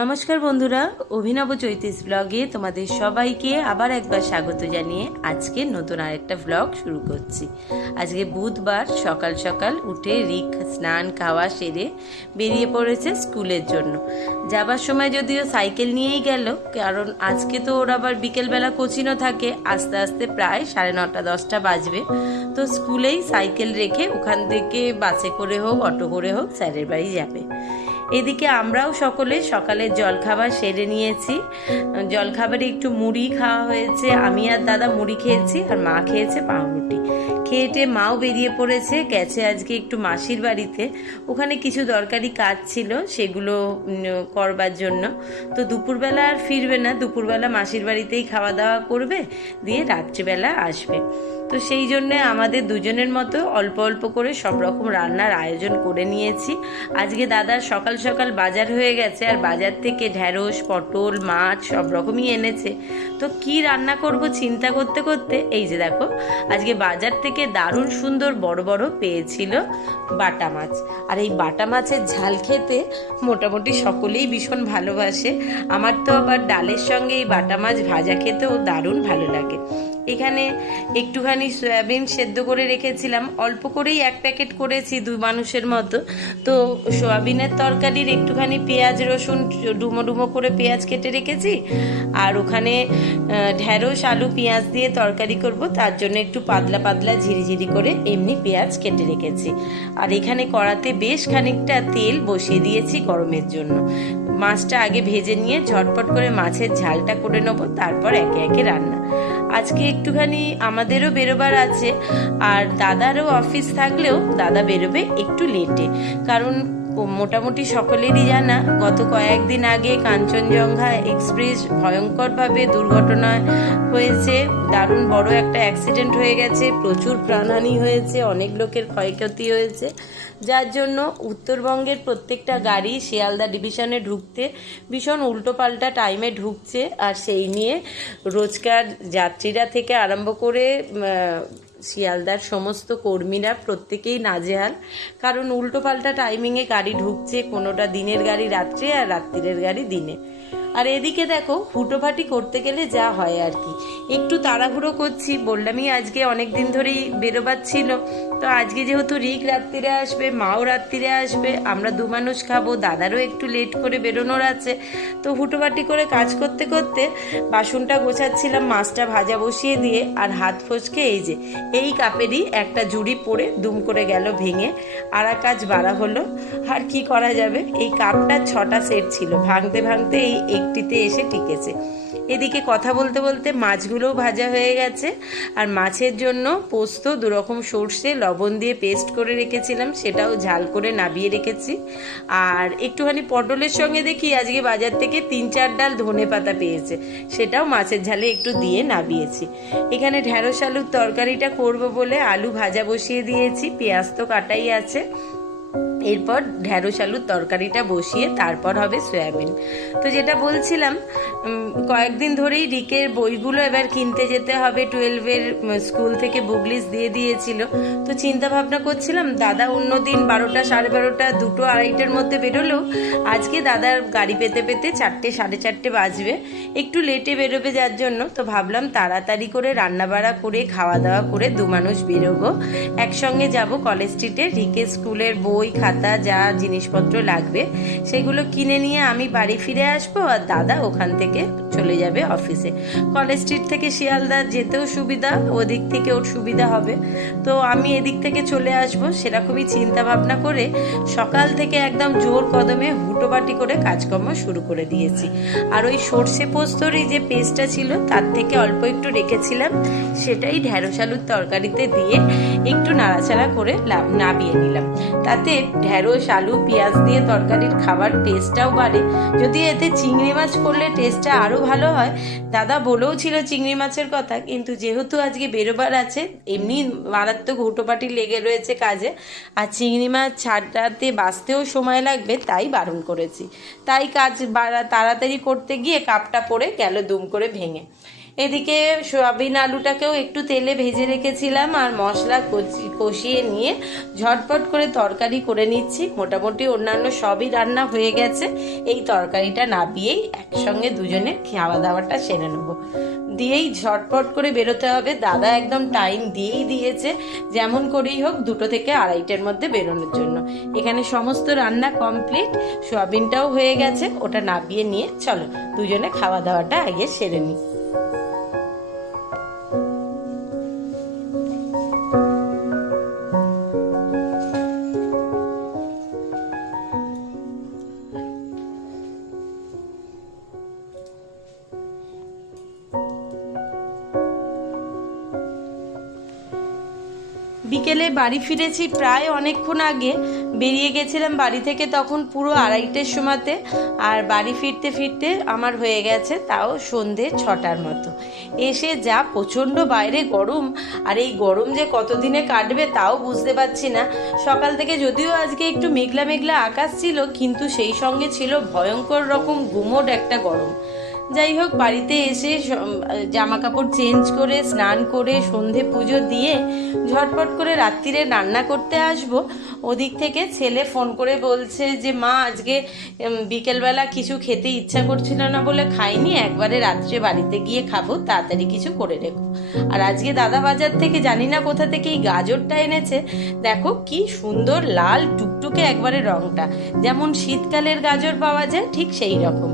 নমস্কার বন্ধুরা, অভিনব চৈতিস ব্লগে তোমাদের সবাইকে আবার একবার স্বাগত জানিয়ে আজকে নতুন আরেকটা ব্লগ শুরু করছি। আজকে বুধবার সকাল সকাল উঠে রিক স্নান খাওয়া সেরে বেরিয়ে পড়েছে স্কুলের জন্য। যাবার সময় যদিও সাইকেল নিয়েই গেল, কারণ আজকে তো ওর আবার বিকেলবেলা কোচিংও থাকে, আস্তে আস্তে প্রায় 9:30 10টা বাজবে। তো স্কুলেই সাইকেল রেখে ওখান থেকে বাসে করে হোক অটো করে হোক স্যারের বাড়ি যাবে। এদিকে আমরাও সকলে সকালের জলখাবার সেরে নিয়েছি। জলখাবারে একটু মুড়ি খাওয়া হয়েছে, আমি আর দাদা মুড়ি খেয়েছি আর মা খেয়েছে পাউরুটি। খেয়েটে মাও বেরিয়ে পড়েছে, গেছে আজকে একটু মাসির বাড়িতে, ওখানে কিছু দরকারি কাজ ছিল সেগুলো করবার জন্য। তো দুপুরবেলা আর ফিরবে না, দুপুরবেলা মাসির বাড়িতেই খাওয়া দাওয়া করবে, দিয়ে রাত্রিবেলা আসবে। তো সেই জন্যে আমাদের দুজনের মতো অল্প অল্প করে সব রকম রান্নার আয়োজন করে নিয়েছি। আজকে দাদার সকাল সকাল বাজার হয়ে গেছে, আর বাজার থেকে ঢ্যাঁড়স, পটল, মাছ সব রকমই এনেছে। তো কি রান্না করব চিন্তা করতে করতে এই যে দেখো, আজকে বাজার থেকে দারুণ সুন্দর বড় বড় পেয়েছিল বাটা মাছ। আর এই বাটা মাছের ঝাল খেতে মোটামুটি সকলেই ভীষণ ভালোবাসে। আমার তো আবার ডালের সঙ্গে এই বাটা মাছ ভাজা খেতেও দারুণ ভালো লাগে। এখানে একটুখানি সয়াবিন সেদ্ধ করে রেখেছিলাম, অল্প করেই 1 প্যাকেট করেছি 2 মানুষের মতো। তো সয়াবিনের তরকারির একটুখানি পেঁয়াজ রসুন ডুমো ডুমো করে পেঁয়াজ কেটে রেখেছি, আর ওখানে ঢ্যাঁড়স আলু পেঁয়াজ দিয়ে তরকারি করব, তার জন্য একটু পাতলা পাতলা ঝিরিঝিরি করে এমনি পেঁয়াজ কেটে রেখেছি। আর এখানে কড়াতে বেশ খানিকটা তেল বসিয়ে দিয়েছি গরমের জন্য। মাছটা আগে ভেজে নিয়ে ঝটপট করে মাছের ঝালটা করে নেবো, তারপর একে একে রান্না। আজকে একটুখানি আমাদেরও বেরোবার আছে, আর দাদারও অফিস থাকলেও দাদা বেরোবে একটু লেটে, কারণ মোটামুটি সকলেরই জানা গত কয়েকদিন আগে কাঞ্চনজঙ্ঘা এক্সপ্রেস ভয়ঙ্করভাবে দুর্ঘটনা হয়েছে, দারুণ বড় একটা অ্যাক্সিডেন্ট হয়ে গেছে, প্রচুর প্রাণহানি হয়েছে, অনেক লোকের ক্ষয়ক্ষতি হয়েছে, যার জন্য উত্তরবঙ্গের প্রত্যেকটা গাড়ি শিয়ালদা ডিভিশনে ঢুকতে ভীষণ উল্টোপাল্টা টাইমে ঢুকছে। আর সেই নিয়ে রোজকার যাত্রীরা থেকে আরম্ভ করে শিয়ালদার সমস্ত কর্মীরা প্রত্যেকেই নাজেহাল, কারণ উল্টোপাল্টা টাইমিংয়ে গাড়ি ঢুকছে, কোনোটা দিনের গাড়ি রাত্রে আর রাত্রিরের গাড়ি দিনে। আর এদিকে দেখো হুটোপাটি করতে গেলে যা হয় আর কি, একটু তাড়াহুড়ো করছি, বললামই আজকে অনেক দিন ধরেই বেরোবার ছিল। তো আজকে যেহেতু রিক রাত্রিরে আসবে, মাও রাত্রিরে আসবে, আমরা 2 মানুষ খাবো, দাদারও একটু লেট করে বেরোনোর আছে। তো হুটোপাটি করে কাজ করতে করতে বাসনটা গোছাচ্ছিলাম, মাছটা ভাজা বসিয়ে দিয়ে, আর হাত ফসকে এই যে এই কাপেরই একটা জুড়ি পড়ে দুম করে গেল ভেঙে, আর কাজ বাড়া হলো। আর কি করা যাবে, এই কাপটা 6টা সেট ছিল, ভাঙতে ভাঙতে এই একটিতে এসে টিকেছে। এদিকে কথা বলতে বলতে মাছগুলোও ভাজা হয়ে গেছে, আর মাছের জন্য পোস্ত 2 রকম সর্ষে লবণ দিয়ে পেস্ট করে রেখেছিলাম, সেটাও ঝাল করে নাবিয়ে রেখেছি। আর একটুখানি পটলের সঙ্গে দেখি আজকে বাজার থেকে 3-4 ডাল ধনে পাতা পেয়েছে, সেটাও মাছের ঝালে একটু দিয়ে নাবিয়েছি। এখানে ঢ্যাঁড়স আলুর তরকারিটা করব বলে আলু ভাজা বসিয়ে দিয়েছি, পেঁয়াজ তো কাটাই আছে। এরপর ঢ্যাঁড়স আলুর তরকারিটা বসিয়ে তারপর হবে সয়াবিন। তো যেটা বলছিলাম, কয়েকদিন ধরেই রিকের বইগুলো এবার কিনতে যেতে হবে, 12-এর স্কুল থেকে বুক লিস্ট দিয়ে দিয়েছিল। তো চিন্তা ভাবনা করছিলাম, দাদা অন্যদিন 12টা 12:30 2টো 2:30টার মধ্যে বেরোলেও আজকে দাদার গাড়ি পেতে পেতে 4টে 4:30 বাজবে, একটু লেটে বেরোবে, যার জন্য তো ভাবলাম তাড়াতাড়ি করে রান্নাবাড়া করে খাওয়া দাওয়া করে 2 মানুষ বেরোবো, একসঙ্গে যাব কলেজ স্ট্রিটে। রিকের স্কুলের বই খাতা যা জিনিসপত্র লাগবে সেগুলো কিনে নিয়ে আমি বাড়ি ফিরে আসবো, আর দাদা ওখান থেকে চলে যাবে অফিসে। কলেজ স্ট্রিট থেকে শিয়ালদা যেতেও সুবিধা, ওদিক থেকে ওর সুবিধা হবে। তো আমি এদিক থেকে চলে আসবো, সেরকমই চিন্তা ভাবনা করে সকাল থেকে একদম জোর কদমে হুটোপাটি করে কাজকর্ম শুরু করে দিয়েছি। আর ওই সর্ষে পোস্তর এই যে পেস্টটা ছিল তার থেকে অল্প একটু রেখেছিলাম, সেটাই ঢ্যাঁড়স আলুর তরকারিতে দিয়ে একটু নাড়াচাড়া করে নাবিয়ে নিলাম। তাতে ঢ্যাঁড়স আলু পেঁয়াজ দিয়ে তরকারির খাবার টেস্টটাও বাড়ে, যদি এতে চিংড়ি মাছ পড়লে টেস্টটা আরও ভালো হয়। দাদা বলেও ছিল চিংড়ি মাছের কথা, কিন্তু যেহেতু আজকে বেরোবার আছে, এমনি মারাত্মক হুটোপাটি লেগে রয়েছে কাজে, আর চিংড়ি মাছ ছাড়াতে বাঁচতেও সময় লাগবে, তাই বারণ করেছি। তাই কাজ তাড়াতাড়ি করতে গিয়ে কাপটা পড়ে গেল দুম করে ভেঙে। এদিকে সয়াবিন আলুটাকেও একটু তেলে ভেজে রেখেছিলাম, আর মশলা কষিয়ে নিয়ে ঝটপট করে তরকারি করে নিচ্ছি। মোটামুটি অন্যান্য সবই রান্না হয়ে গেছে, এই তরকারিটা নামিয়েই একসঙ্গে দুজনে খাওয়া দাওয়াটা সেরে নেবো। দিয়েই ঝটপট করে বেরোতে হবে। দাদা একদম টাইম দিয়েই দিয়েছে, যেমন করেই হোক 2টো থেকে 2:30টার মধ্যে বেরোনোর জন্য। এখানে সমস্ত রান্না কমপ্লিট, সোয়াবিনটাও হয়ে গেছে, ওটা নামিয়ে নিয়ে চলো দুজনে খাওয়া দাওয়াটা আগে সেরে নিই। বিকেলে বাড়ি ফিরেছি প্রায় অনেকক্ষণ আগে, বেরিয়ে গেছিলাম বাড়ি থেকে তখন পুরো 2:30টার সময়তে, আর বাড়ি ফিরতে ফিরতে আমার হয়ে গেছে তাও সন্ধে 6টার মতো। এসে যা প্রচণ্ড বাইরে গরম, আর এই গরম যে কতদিনে কাটবে তাও বুঝতে পারছি না। সকাল থেকে যদিও আজকে একটু মেঘলা মেঘলা আকাশ ছিল, কিন্তু সেই সঙ্গে ছিল ভয়ঙ্কর রকম গুমোট একটা গরম। যাই হোক, বাড়িতে এসে জামা কাপড় চেঞ্জ করে স্নান করে সন্ধে পুজো দিয়ে ঝটপট করে রাত্রিরে রান্না করতে আসবো। ওদিক থেকে ছেলে ফোন করে বলছে যে মা আজকে বিকেলবেলা কিছু খেতে ইচ্ছা করছিল না বলে খাইনি, একবারে রাত্রে বাড়িতে গিয়ে খাবো, তাড়াতাড়ি কিছু করে রেখো। আর আজকে দাদা বাজার থেকে জানি না কোথা থেকে এই গাজরটা এনেছে, দেখো কি সুন্দর লাল টুকটুকে একবারে রংটা, যেমন শীতকালের গাজর পাওয়া যায় ঠিক সেই রকম।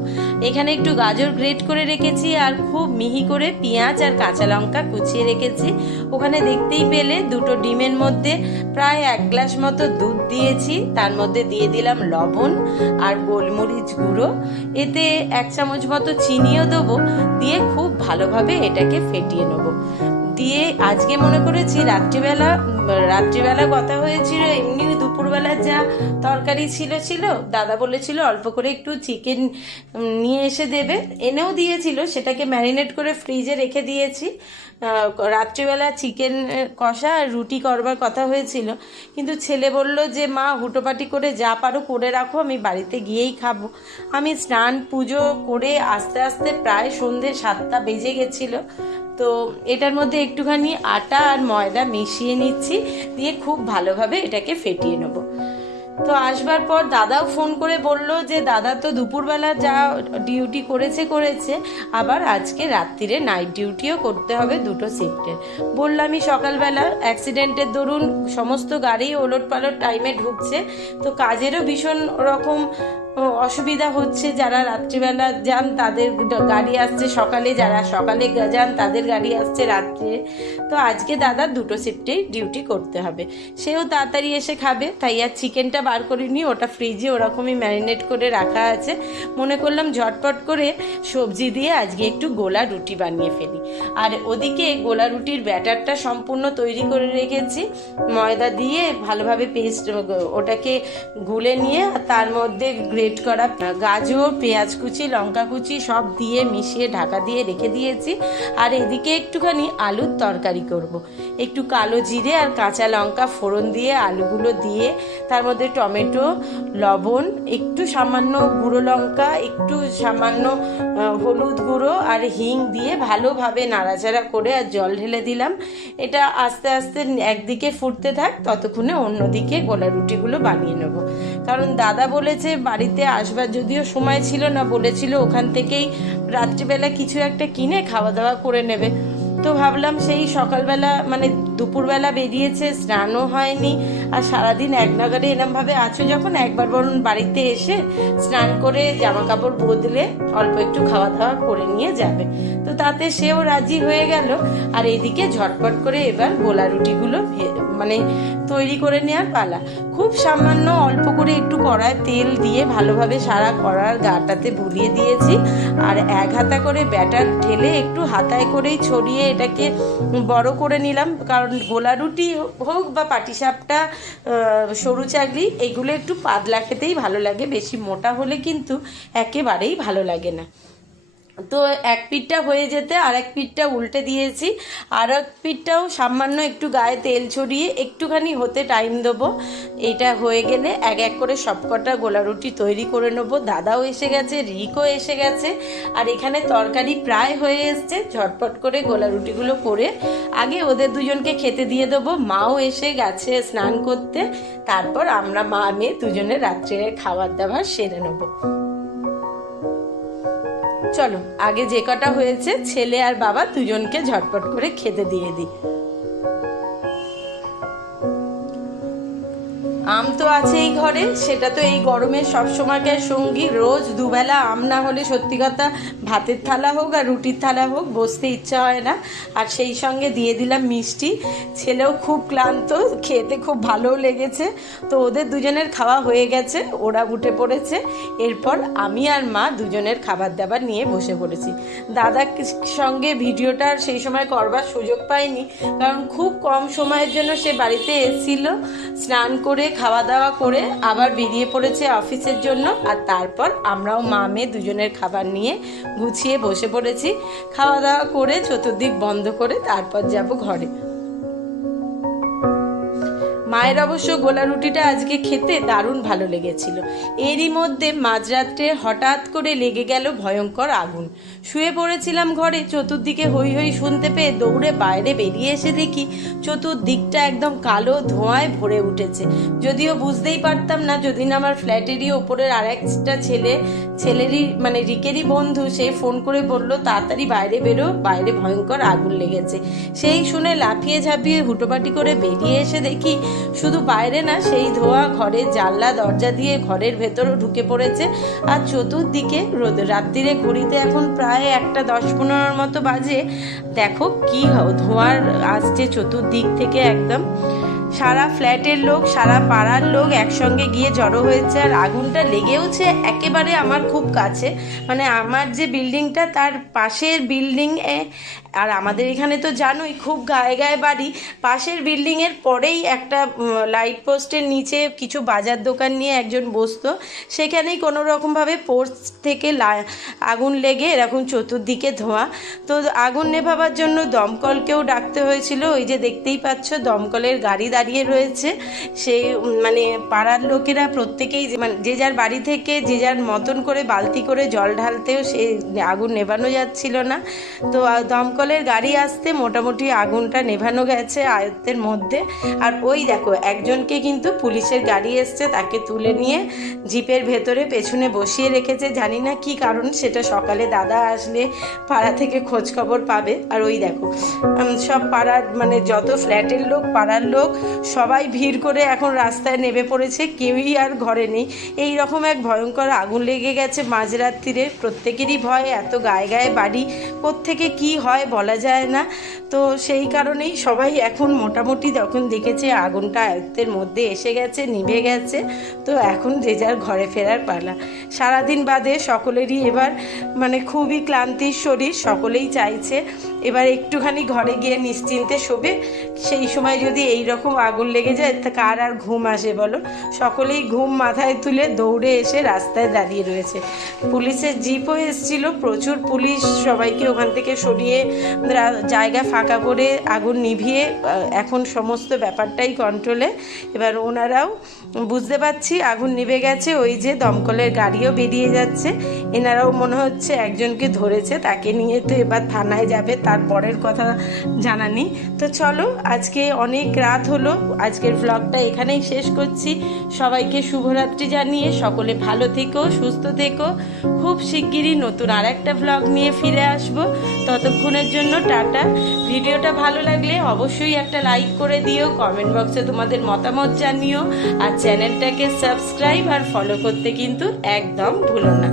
এখানে একটু গাজর গ্রেট করে রেখেছি, আর খুব মিহি করে পেঁয়াজ আর কাঁচা লঙ্কা কুচিয়ে রেখেছি। ওখানে দেখতেই পেলে 2টো ডিমের মধ্যে প্রায় 1 গ্লাস মতো দুধ দিয়েছি, তার মধ্যে দিয়ে দিলাম লবণ আর গোলমরিচ গুঁড়ো, এতে 1 চামচ মতো চিনিও দেবো, দিয়ে খুব ভালোভাবে এটাকে ফেটিয়ে নেবো। দিয়ে আজকে মনে করেছি রাত্রিবেলা কথা হয়েছিল, এমনি দুপুরবেলা যা তরকারি ছিল দাদা বলেছিল অল্প করে একটু চিকেন নিয়ে এসে দেবে, এনেও দিয়েছিল, সেটাকে ম্যারিনেট করে ফ্রিজে রেখে দিয়েছি। রাত্রিবেলা চিকেন কষা আর রুটি করবার কথা হয়েছিল, কিন্তু ছেলে বলল যে মা হুটোপাটি করে যা পারো করে রাখো, আমি বাড়িতে গিয়েই খাবো। আমি স্নান পুজো করে আস্তে আস্তে প্রায় সন্ধ্যে 7টা বেজে গেছিলো। তো এটার মধ্যে একটুখানি আটা আর ময়দা মিশিয়ে নিচ্ছি, দিয়ে খুব ভালোভাবে এটাকে ফেটিয়ে নেব। তো আসবার পর দাদাও ফোন করে বলল যে দাদা তো দুপুরবেলা যা ডিউটি করেছে, আবার আজকে রাত্রিরে নাইট ডিউটিও করতে হবে 2টো শিফটের। বললামই সকালবেলা অ্যাক্সিডেন্টের দরুন সমস্ত গাড়ি ওলটপালট টাইমে ঢুকছে, তো কাজেরও ভীষণ রকম অসুবিধা হচ্ছে। যারা রাত্রিবেলা যান তাদের গাড়ি আসছে সকালে, যারা সকালে যান তাদের গাড়ি আসছে রাত্রে। তো আজকে দাদা 2টো শিফটেই ডিউটি করতে হবে, সেও তাড়াতাড়ি এসে খাবে, তাই আর চিকেনটা বার করিনি, ওটা ফ্রিজে ওরকমই ম্যারিনেট করে রাখা আছে। মনে করলাম ঝটপট করে সবজি দিয়ে আজকে একটু গোলা রুটি বানিয়ে ফেলি। আর ওদিকে গোলা রুটির ব্যাটারটা সম্পূর্ণ তৈরি করে রেখেছি, ময়দা দিয়ে ভালোভাবে পেস্ট ওটাকে গুলে নিয়ে, আর তার মধ্যে গ্রেট করা গাজর, পেঁয়াজ কুচি, লঙ্কা কুচি সব দিয়ে মিশিয়ে ঢাকা দিয়ে রেখে দিয়েছি। আর এদিকে একটুখানি আলুর তরকারি করব। একটু কালো জিরে আর কাঁচা লঙ্কা ফোড়ন দিয়ে আলুগুলো দিয়ে তার মধ্যে টমেটো, লবণ, একটু সামান্য গুঁড়ো লঙ্কা, একটু সামান্য হলুদ গুঁড়ো আর হিং দিয়ে ভালোভাবে নাড়াচাড়া করে আর জল ঢেলে দিলাম। এটা আস্তে আস্তে একদিকে ফুটতে থাক, ততক্ষণে অন্যদিকে গোলা রুটিগুলো বানিয়ে নেব। কারণ দাদা বলেছে বাড়িতে আসবার যদিও সময় ছিল না, বলেছিল ওখান থেকেই রাত্রিবেলা কিছু একটা কিনে খাওয়া দাওয়া করে নেবে। তো ভাবলাম সেই সকালবেলা মানে দুপুরবেলা বেরিয়েছে, স্নানও হয়নি, আর সারাদিন এক নাগারে এরমভাবে আছো যখন, একবার বরং বাড়িতে এসে স্নান করে জামা কাপড় বদলে অল্প একটু খাওয়া দাওয়া করে নিয়ে যাবে। তো তাতে সেও রাজি হয়ে গেল। আর এদিকে ঝটপট করে এবার গোলা রুটিগুলো মানে তৈরি করে নেওয়ার পালা। খুব সামান্য অল্প করে একটু কড়ায় তেল দিয়ে ভালোভাবে সারা কড়ার গাটাতে বুলিয়ে দিয়েছি, আর 1 হাতা করে ব্যাটার ঢেলে একটু হাতায় করেই ছড়িয়ে এটাকে বড় করে নিলাম। কারণ গোলা রুটি হোক বা পাটিসাপটা, সরু চাকলি, এগুলো একটু পাতলা খেতেই ভালো লাগে, বেশি মোটা হলে কিন্তু একেবারেই ভালো লাগে না। তো এক পিঠটা হয়ে যেতে আর এক পিঠটা উল্টে দিয়েছি, আর এক পিঠটাও সামান্য একটু গায়ে তেল ছড়িয়ে একটুখানি হতে টাইম দেবো। এটা হয়ে গেলে এক এক করে সবকটা গোলা রুটি তৈরি করে নেবো। দাদাও এসে গেছে, রিকও এসে গেছে, আর এখানে তরকারি প্রায় হয়ে এসছে। ঝটপট করে গোলা রুটিগুলো করে আগে ওদের দুজনকে খেতে দিয়ে দেবো। মাও এসে গেছে স্নান করতে, তারপর আমরা মা মেয়ে দুজনে রাত্রে খাবার দাবার সেরে নেবো। চলো আগে যে কটা হয়েছে ছেলে আর বাবা দুজনকে ঝটপট করে খেতে দিয়ে দিই। আম তো আছেই ঘরে, সেটা তো এই গরমের সবসময়কার সঙ্গী। রোজ দুবেলা আম না হলে সত্যি কথা ভাতের থালা হোক আর রুটির থালা হোক বসতে ইচ্ছা হয় না। আর সেই সঙ্গে দিয়ে দিলাম মিষ্টি। ছেলেও খুব ক্লান্ত, খেতে খুব ভালোও লেগেছে। তো ওদের দুজনের খাওয়া হয়ে গেছে, ওরা উঠে পড়েছে। এরপর আমি আর মা দুজনের খাবার দাবার নিয়ে বসে পড়েছি। দাদার সঙ্গে ভিডিওটা সেই সময় করবার সুযোগ পাইনি, কারণ খুব কম সময়ের জন্য সে বাড়িতে এসেছিল। স্নান করে খাওয়া দাওয়া করে আবার বেরিয়ে পড়েছে অফিসের জন্য। আর তারপর আমরাও মা মেয়ে দুজনের খাবার নিয়ে গুছিয়ে বসে পড়েছি। খাওয়া দাওয়া করে চতুর্দিক বন্ধ করে তারপর যাব ঘরে। মায়ের অবশ্য গোলা রুটিটা আজকে খেতে দারুণ ভালো লেগেছিল। এরই মধ্যে মাঝরাত্রে হঠাৎ করে লেগে গেল ভয়ঙ্কর আগুন। শুয়ে পড়েছিলাম ঘরে, চতুর্দিকে হই হই শুনতে পেয়ে দৌড়ে বাইরে বেরিয়ে এসে দেখি চতুর্দিকটা একদম কালো ধোঁয়ায় ভরে উঠেছে। যদিও বুঝতেই পারতাম না, যদি না আমার ফ্ল্যাটেরই ওপরের আর একটা ছেলেরই মানে রিকেরই বন্ধু, সে ফোন করে বলল তাড়াতাড়ি বাইরে বেরো, বাইরে ভয়ঙ্কর আগুন লেগেছে। সেই শুনে লাফিয়ে ঝাঁপিয়ে হুটোপাটি করে বেরিয়ে এসে দেখি শুধু বাইরে না, সেই ধোঁয়া ঘরের জানলা দরজা দিয়ে ঘরের ভেতরও ঢুকে পড়েছে। আর চতুর্দিকে রাত্রিরে ঘড়িতে এখন প্রায় 1:10-15 মতো বাজে। দেখো কি ধোঁয়ার আসছে চতুর্দিক থেকে, একদম সারা ফ্ল্যাটের লোক, সারা পাড়ার লোক একসঙ্গে গিয়ে জড়ো হয়েছে। আর আগুনটা লেগেওছে একেবারে আমার খুব কাছে, মানে আমার যে বিল্ডিংটা তার পাশের বিল্ডিংয়ে। আর আমাদের এখানে তো জানোই খুব গায়ে গায়ে বাড়ি। পাশের বিল্ডিংয়ের পরেই একটা লাইট পোস্টের নিচে কিছু বাজার দোকান নিয়ে একজন বসতো, সেখানেই কোনো রকমভাবে পোস্ট থেকে আগুন লেগে এরকম চতুর্দিকে ধোঁয়া। তো আগুন নেভাবার জন্য দমকলকেও ডাকতে হয়েছিল। ওই যে দেখতেই পাচ্ছ দমকলের গাড়ি দাঁড়িয়ে রয়েছে। সেই মানে পাড়ার লোকেরা প্রত্যেকেই মানে যে যার বাড়ি থেকে যে যার মতন করে বালতি করে জল ঢালতেও সে আগুন নেভানো যাচ্ছিল না। তো দমকলের গাড়ি আসতে মোটামুটি আগুনটা নেভানো গেছে আয়ত্তের মধ্যে। আর ওই দেখো একজনকে কিন্তু পুলিশের গাড়ি এসছে, তাকে তুলে নিয়ে জিপের ভেতরে পেছনে বসিয়ে রেখেছে। জানি না কি কারণ, সেটা সকালে দাদা আসলে পাড়া থেকে খোঁজ খবর পাবে। আর ওই দেখো সব পাড়ার মানে যত ফ্ল্যাটের লোক, পাড়ার লোক সবাই ভিড় করে এখন রাস্তায় নেমে পড়েছে, কেউই আর ঘরে নেই। এই রকম এক ভয়ঙ্কর আগুন লেগে গেছে মাঝরাত্রিরে। প্রত্যেকেরই ভয়, এত গায়ে গায়ে বাড়ি, কোত্থেকে কি হয় বলা যায় না। তো সেই কারণেই সবাই এখন মোটামুটি যখন দেখেছে আগুনটা আয়ত্তের মধ্যে এসে গেছে, নিভে গেছে, তো এখন যে যার ঘরে ফেরার পালা। সারাদিন বাদে সকলেরই এবার মানে খুবই ক্লান্তির শরীর, সকলেই চাইছে এবার একটুখানি ঘরে গিয়ে নিশ্চিন্তে শোবে। সেই সময় যদি এই রকম আগুন লেগে যায় তা কার আর ঘুম আসে বলো? সকলেই ঘুম মাথায় তুলে দৌড়ে এসে রাস্তায় দাঁড়িয়ে রয়েছে। পুলিশের জিপও এসেছিল, প্রচুর পুলিশ সবাইকে ওখান থেকে সরিয়ে জায়গা ফাঁকা করে আগুন নিভিয়ে এখন সমস্ত ব্যাপারটাই কন্ট্রোলে। এবার ওনারাও বুঝতে পারছি আগুন নিভে গেছে, ওই যে দমকলের গাড়িও বেরিয়ে যাচ্ছে। এনারাও মনে হচ্ছে একজনকে ধরেছে, তাকে নিয়ে তো এবার থানায় যাবে, তারপরের কথা জানা নেই। তো চলো আজকে অনেক রাত হলো, আজকের ব্লগটা এখানেই শেষ করছি। সবাইকে শুভরাত্রি জানিয়ে সকলে ভালো থেকো, সুস্থ থেকো। খুব শিগগিরই নতুন আর একটা ব্লগ নিয়ে ফিরে আসবো। ততক্ষণের জন্য টাটা। ভিডিওটা ভালো লাগলে অবশ্যই একটা লাইক করে দিও, কমেন্ট বক্সে তোমাদের মতামত জানিও, আর চ্যানেলটাকে সাবস্ক্রাইব আর ফলো করতে কিন্তু একদম ভুলো না।